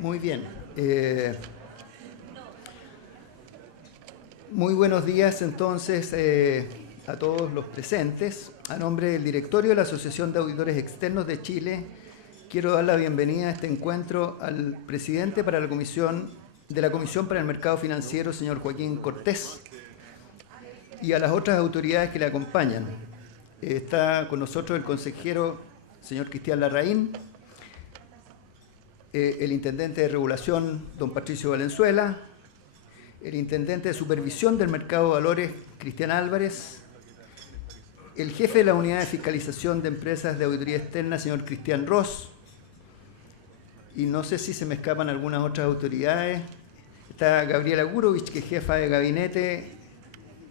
Muy bien. Muy buenos días entonces a todos los presentes. A nombre del directorio de la Asociación de Auditores Externos de Chile, quiero dar la bienvenida a este encuentro al presidente de la Comisión para el Mercado Financiero, señor Joaquín Cortés, y a las otras autoridades que le acompañan. Está con nosotros el consejero, señor Cristian Larraín, el intendente de regulación, don Patricio Valenzuela, el intendente de supervisión del mercado de valores, Cristian Álvarez, el jefe de la unidad de fiscalización de empresas de auditoría externa, señor Cristian Ross, y no sé si se me escapan algunas otras autoridades. Está Gabriela Gurovich, que es jefa de gabinete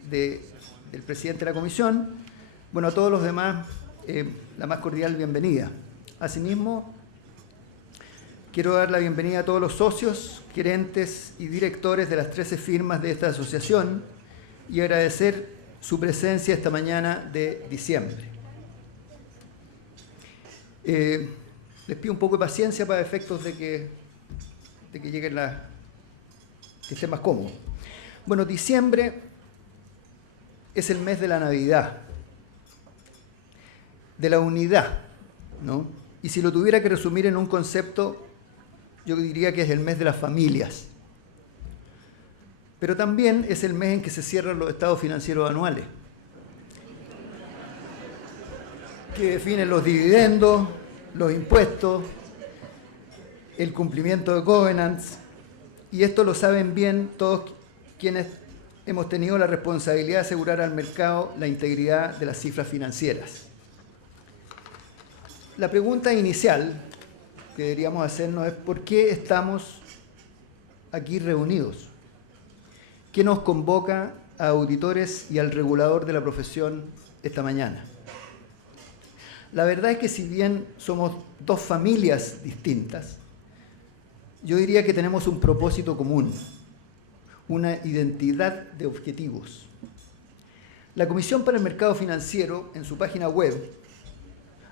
del presidente de la comisión. Bueno, a todos los demás, la más cordial bienvenida. Asimismo, quiero dar la bienvenida a todos los socios, gerentes y directores de las 13 firmas de esta asociación y agradecer su presencia esta mañana de diciembre. Les pido un poco de paciencia para efectos de que lleguen que esté más cómodo. Bueno, diciembre es el mes de la Navidad, de la unidad, ¿no? Y si lo tuviera que resumir en un concepto, yo diría que es el mes de las familias. Pero también es el mes en que se cierran los estados financieros anuales, que definen los dividendos, los impuestos, el cumplimiento de covenants, y esto lo saben bien todos quienes hemos tenido la responsabilidad de asegurar al mercado la integridad de las cifras financieras. La pregunta inicial que deberíamos hacernos es ¿por qué estamos aquí reunidos? ¿Qué nos convoca a auditores y al regulador de la profesión esta mañana? La verdad es que si bien somos dos familias distintas, yo diría que tenemos un propósito común, una identidad de objetivos. La Comisión para el Mercado Financiero, en su página web,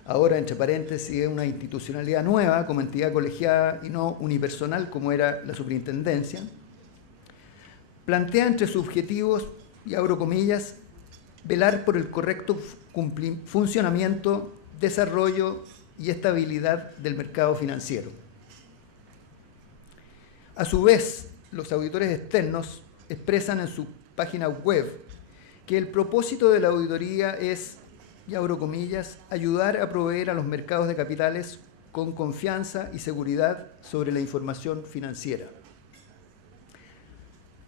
ahora entre paréntesis es una institucionalidad nueva como entidad colegiada y no unipersonal como era la superintendencia, plantea entre sus objetivos, y abro comillas, velar por el correcto funcionamiento, desarrollo y estabilidad del mercado financiero. A su vez, los auditores externos expresan en su página web que el propósito de la auditoría es, y abro comillas, ayudar a proveer a los mercados de capitales con confianza y seguridad sobre la información financiera.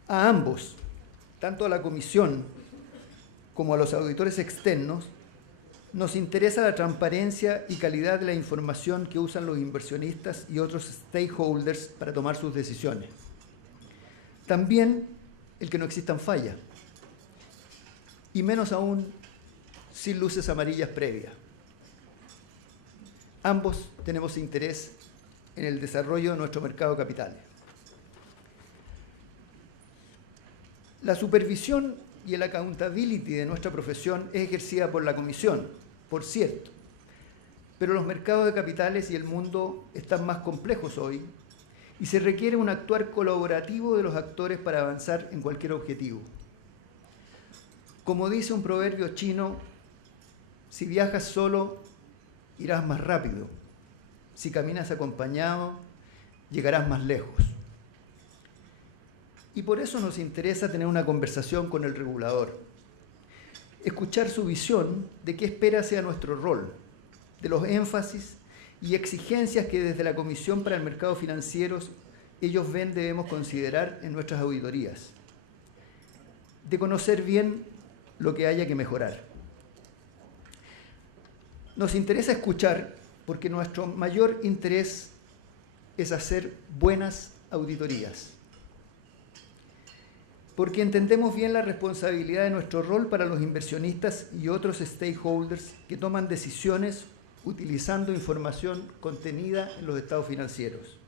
A ambos, tanto a la Comisión como a los auditores externos, nos interesa la transparencia y calidad de la información que usan los inversionistas y otros stakeholders para tomar sus decisiones. También el que no existan fallas, y menos aún sin luces amarillas previas. Ambos tenemos interés en el desarrollo de nuestro mercado de capitales. La supervisión y el accountability de nuestra profesión es ejercida por la Comisión, por cierto, pero los mercados de capitales y el mundo están más complejos hoy y se requiere un actuar colaborativo de los actores para avanzar en cualquier objetivo. Como dice un proverbio chino, si viajas solo, irás más rápido. Si caminas acompañado, llegarás más lejos. Y por eso nos interesa tener una conversación con el regulador. Escuchar su visión de qué espera sea nuestro rol, de los énfasis y exigencias que desde la Comisión para el Mercado Financiero ellos ven debemos considerar en nuestras auditorías. De conocer bien lo que haya que mejorar. Nos interesa escuchar porque nuestro mayor interés es hacer buenas auditorías. Porque entendemos bien la responsabilidad de nuestro rol para los inversionistas y otros stakeholders que toman decisiones utilizando información contenida en los estados financieros.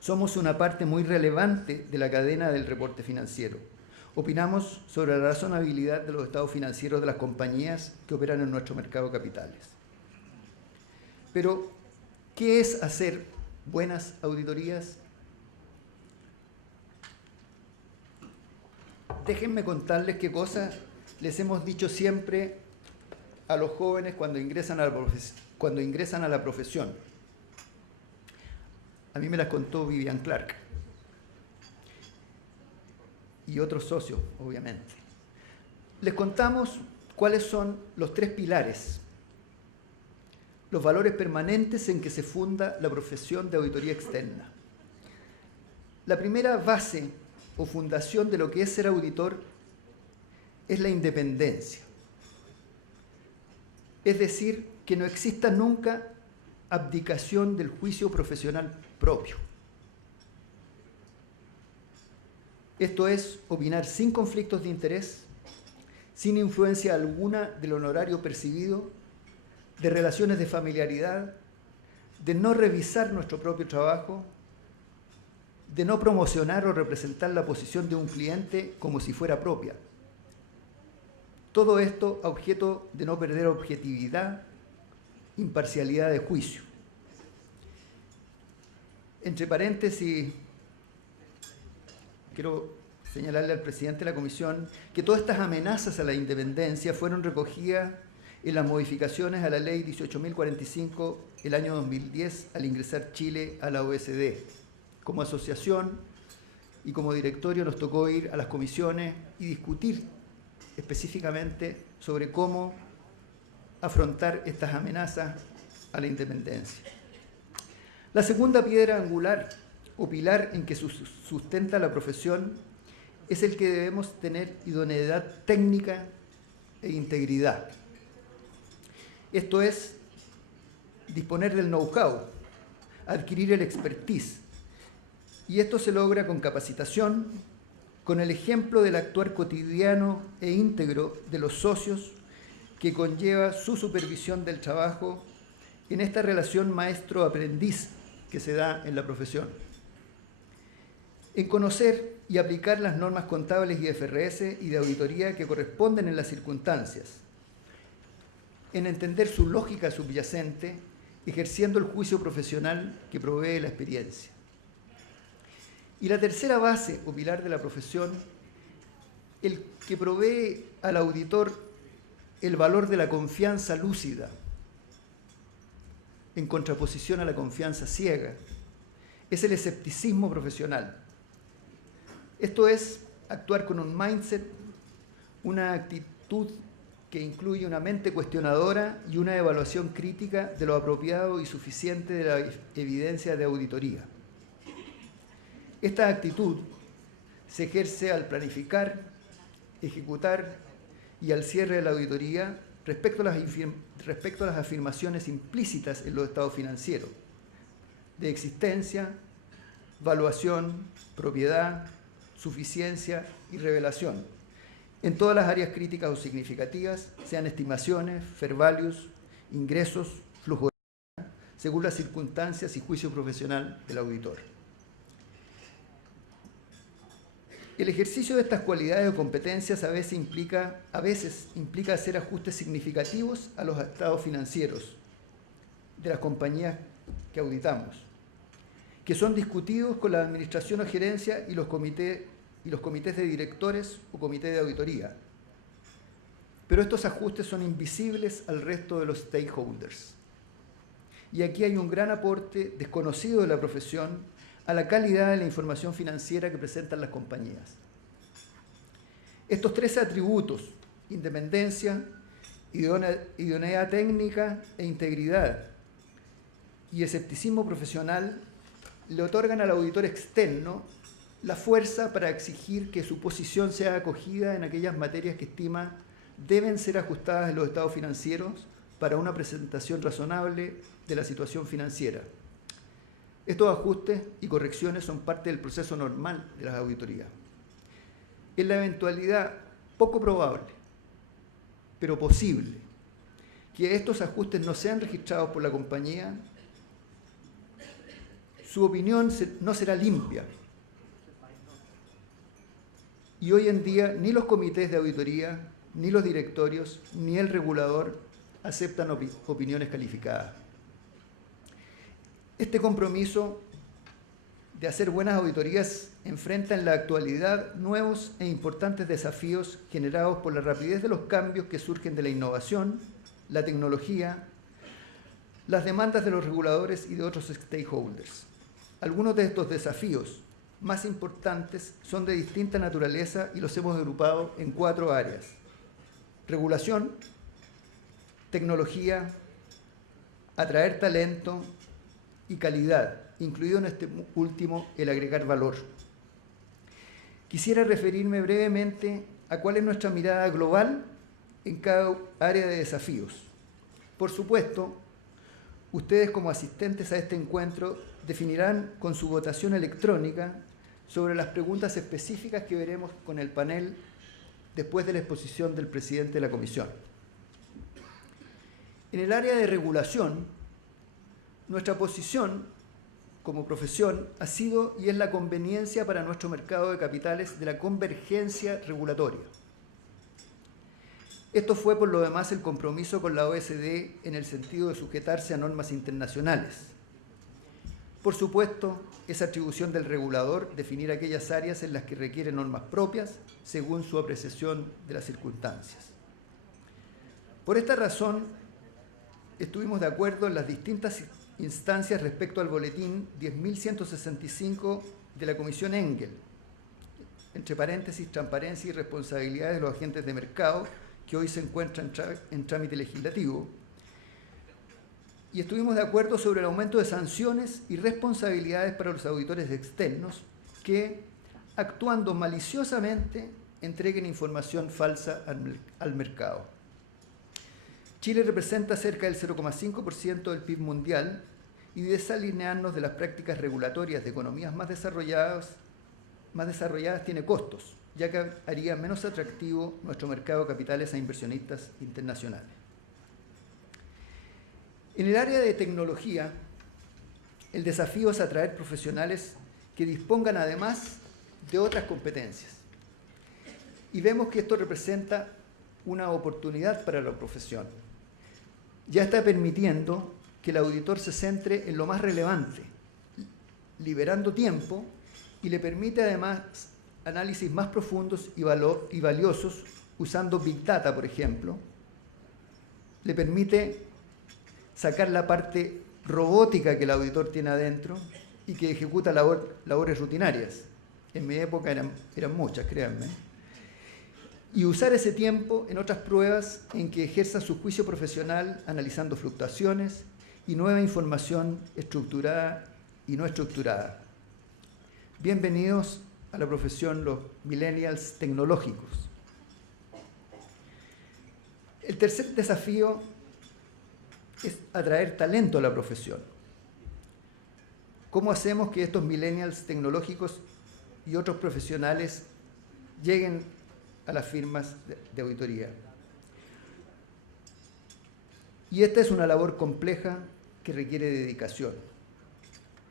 Somos una parte muy relevante de la cadena del reporte financiero. Opinamos sobre la razonabilidad de los estados financieros de las compañías que operan en nuestro mercado de capitales. Pero, ¿qué es hacer buenas auditorías? Déjenme contarles qué cosas les hemos dicho siempre a los jóvenes cuando ingresan a la profesión. A mí me las contó Vivian Clark y otros socios, obviamente. Les contamos cuáles son los 3 pilares, los valores permanentes en que se funda la profesión de auditoría externa. La primera base o fundación de lo que es ser auditor es la independencia. Es decir, que no exista nunca abdicación del juicio profesional propio. Esto es, opinar sin conflictos de interés, sin influencia alguna del honorario percibido, de relaciones de familiaridad, de no revisar nuestro propio trabajo, de no promocionar o representar la posición de un cliente como si fuera propia. Todo esto a objeto de no perder objetividad, imparcialidad de juicio. Entre paréntesis, quiero señalarle al presidente de la comisión que todas estas amenazas a la independencia fueron recogidas en las modificaciones a la ley 18.045 el año 2010 al ingresar Chile a la OECD. Como asociación y como directorio nos tocó ir a las comisiones y discutir específicamente sobre cómo afrontar estas amenazas a la independencia. La segunda piedra angular o pilar en que sustenta la profesión es el que debemos tener idoneidad técnica e integridad. Esto es disponer del know-how, adquirir el expertise. Y esto se logra con capacitación, con el ejemplo del actuar cotidiano e íntegro de los socios que conlleva su supervisión del trabajo en esta relación maestro-aprendiz que se da en la profesión. En conocer y aplicar las normas contables y IFRS y de auditoría que corresponden en las circunstancias. En entender su lógica subyacente, ejerciendo el juicio profesional que provee la experiencia. Y la tercera base o pilar de la profesión, el que provee al auditor el valor de la confianza lúcida, en contraposición a la confianza ciega, es el escepticismo profesional. Esto es actuar con un mindset, una actitud que incluye una mente cuestionadora y una evaluación crítica de lo apropiado y suficiente de la evidencia de auditoría. Esta actitud se ejerce al planificar, ejecutar y al cierre de la auditoría respecto a las afirmaciones implícitas en los estados financieros de existencia, valuación, propiedad, suficiencia y revelación en todas las áreas críticas o significativas, sean estimaciones, fair values, ingresos, flujo de caja, según las circunstancias y juicio profesional del auditor. El ejercicio de estas cualidades o competencias a veces implica hacer ajustes significativos a los estados financieros de las compañías que auditamos, que son discutidos con la administración o gerencia y los comités de directores o comité de auditoría. Pero estos ajustes son invisibles al resto de los stakeholders. Y aquí hay un gran aporte desconocido de la profesión a la calidad de la información financiera que presentan las compañías. Estos 3 atributos, independencia, idoneidad técnica e integridad, y escepticismo profesional, le otorgan al auditor externo la fuerza para exigir que su posición sea acogida en aquellas materias que estima deben ser ajustadas en los estados financieros para una presentación razonable de la situación financiera. Estos ajustes y correcciones son parte del proceso normal de las auditorías. En la eventualidad poco probable, pero posible, que estos ajustes no sean registrados por la compañía, su opinión no será limpia. Y hoy en día ni los comités de auditoría, ni los directorios, ni el regulador aceptan opiniones calificadas. Este compromiso de hacer buenas auditorías enfrenta en la actualidad nuevos e importantes desafíos generados por la rapidez de los cambios que surgen de la innovación, la tecnología, las demandas de los reguladores y de otros stakeholders. Algunos de estos desafíos más importantes son de distinta naturaleza y los hemos agrupado en 4 áreas: regulación, tecnología, atraer talento y calidad, incluido en este último el agregar valor. Quisiera referirme brevemente a cuál es nuestra mirada global en cada área de desafíos. Por supuesto, ustedes como asistentes a este encuentro definirán con su votación electrónica sobre las preguntas específicas que veremos con el panel después de la exposición del presidente de la Comisión. En el área de regulación, nuestra posición como profesión ha sido y es la conveniencia para nuestro mercado de capitales de la convergencia regulatoria. Esto fue por lo demás el compromiso con la OECD en el sentido de sujetarse a normas internacionales. Por supuesto, es atribución del regulador definir aquellas áreas en las que requiere normas propias según su apreciación de las circunstancias. Por esta razón, estuvimos de acuerdo en las distintas instancias respecto al boletín 10.165 de la Comisión Engel, entre paréntesis, transparencia y responsabilidades de los agentes de mercado, que hoy se encuentra en trámite legislativo. Y estuvimos de acuerdo sobre el aumento de sanciones y responsabilidades para los auditores externos que, actuando maliciosamente, entreguen información falsa al mercado. Chile representa cerca del 0,5% del PIB mundial y desalinearnos de las prácticas regulatorias de economías más desarrolladas tiene costos, ya que haría menos atractivo nuestro mercado de capitales a inversionistas internacionales. En el área de tecnología, el desafío es atraer profesionales que dispongan además de otras competencias. Y vemos que esto representa una oportunidad para la profesión. Ya está permitiendo que el auditor se centre en lo más relevante, liberando tiempo, y le permite además análisis más profundos y valiosos usando Big Data, por ejemplo. Le permite sacar la parte robótica que el auditor tiene adentro y que ejecuta labores rutinarias. En mi época eran muchas, créanme. Y usar ese tiempo en otras pruebas en que ejerza su juicio profesional analizando fluctuaciones y nueva información estructurada y no estructurada. Bienvenidos a la profesión los millennials tecnológicos. El tercer desafío es atraer talento a la profesión. ¿Cómo hacemos que estos millennials tecnológicos y otros profesionales lleguen a las firmas de auditoría? Y esta es una labor compleja que requiere dedicación.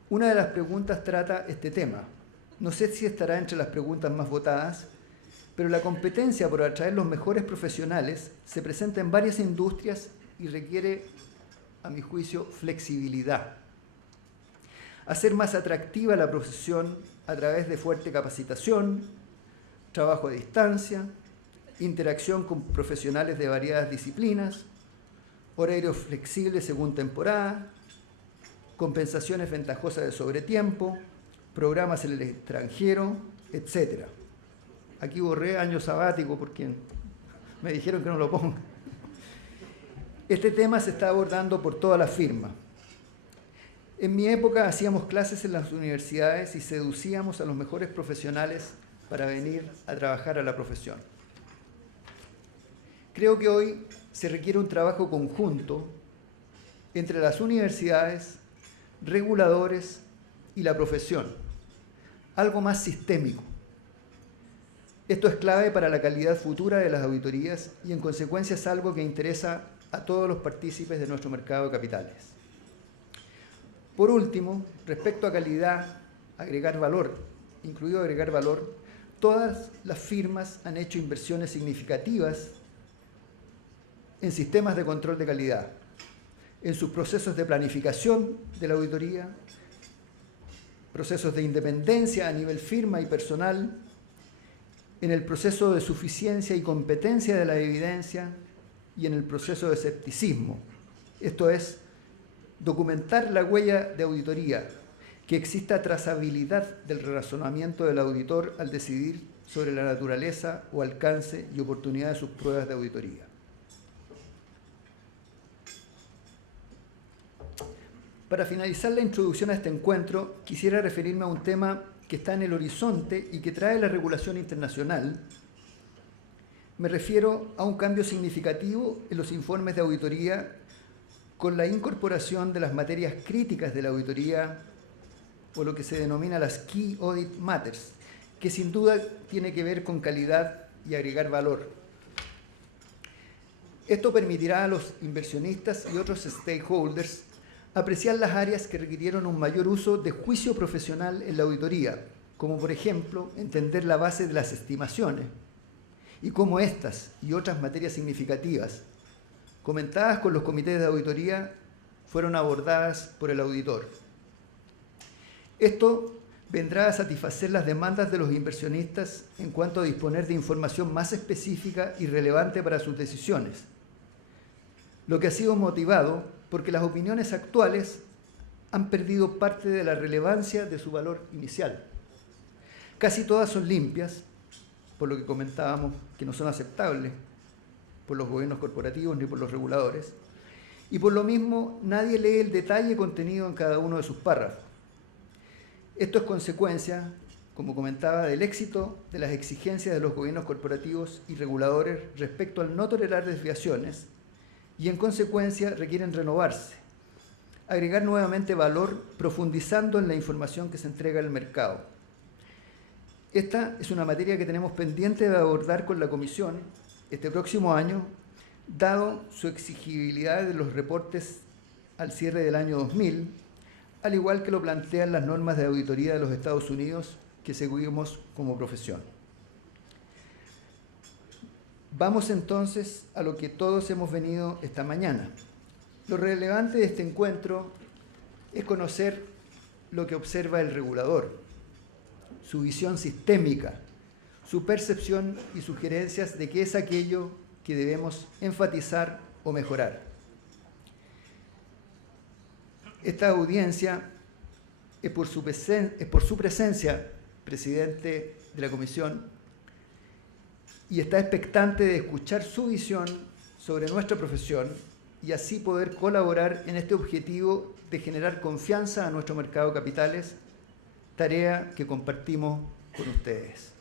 Una de las preguntas trata este tema. No sé si estará entre las preguntas más votadas, pero la competencia por atraer los mejores profesionales se presenta en varias industrias y requiere, a mi juicio, flexibilidad. Hacer más atractiva la profesión a través de fuerte capacitación, trabajo a distancia, interacción con profesionales de variadas disciplinas, horarios flexibles según temporada, compensaciones ventajosas de sobretiempo, programas en el extranjero, etc. Aquí borré año sabático porque me dijeron que no lo ponga. Este tema se está abordando por todas las firmas. En mi época hacíamos clases en las universidades y seducíamos a los mejores profesionales para venir a trabajar a la profesión. Creo que hoy se requiere un trabajo conjunto entre las universidades, reguladores y la profesión, algo más sistémico. Esto es clave para la calidad futura de las auditorías y en consecuencia es algo que interesa a todos los partícipes de nuestro mercado de capitales. Por último, respecto a calidad, agregar valor, incluido agregar valor, todas las firmas han hecho inversiones significativas en sistemas de control de calidad. en sus procesos de planificación de la auditoría, procesos de independencia a nivel firma y personal, en el proceso de suficiencia y competencia de la evidencia y en el proceso de escepticismo. Esto es, documentar la huella de auditoría, que exista trazabilidad del razonamiento del auditor al decidir sobre la naturaleza o alcance y oportunidad de sus pruebas de auditoría. Para finalizar la introducción a este encuentro, quisiera referirme a un tema que está en el horizonte y que trae la regulación internacional. Me refiero a un cambio significativo en los informes de auditoría con la incorporación de las materias críticas de la auditoría o lo que se denomina las Key Audit Matters, que sin duda tiene que ver con calidad y agregar valor. Esto permitirá a los inversionistas y otros stakeholders apreciar las áreas que requirieron un mayor uso de juicio profesional en la auditoría, como por ejemplo entender la base de las estimaciones y cómo estas y otras materias significativas comentadas con los comités de auditoría fueron abordadas por el auditor. Esto vendrá a satisfacer las demandas de los inversionistas en cuanto a disponer de información más específica y relevante para sus decisiones, lo que ha sido motivado porque las opiniones actuales han perdido parte de la relevancia de su valor inicial. Casi todas son limpias, por lo que comentábamos que no son aceptables por los gobiernos corporativos ni por los reguladores, y por lo mismo nadie lee el detalle contenido en cada uno de sus párrafos. Esto es consecuencia, como comentaba, del éxito de las exigencias de los gobiernos corporativos y reguladores respecto al no tolerar desviaciones, y en consecuencia requieren renovarse, agregar nuevamente valor profundizando en la información que se entrega al mercado. Esta es una materia que tenemos pendiente de abordar con la Comisión este próximo año, dado su exigibilidad de los reportes al cierre del año 2000, al igual que lo plantean las normas de auditoría de los Estados Unidos que seguimos como profesión. Vamos entonces a lo que todos hemos venido esta mañana. Lo relevante de este encuentro es conocer lo que observa el regulador, su visión sistémica, su percepción y sugerencias de qué es aquello que debemos enfatizar o mejorar. Esta audiencia es por su presencia, presidente de la Comisión, y está expectante de escuchar su visión sobre nuestra profesión y así poder colaborar en este objetivo de generar confianza a nuestro mercado de capitales, tarea que compartimos con ustedes.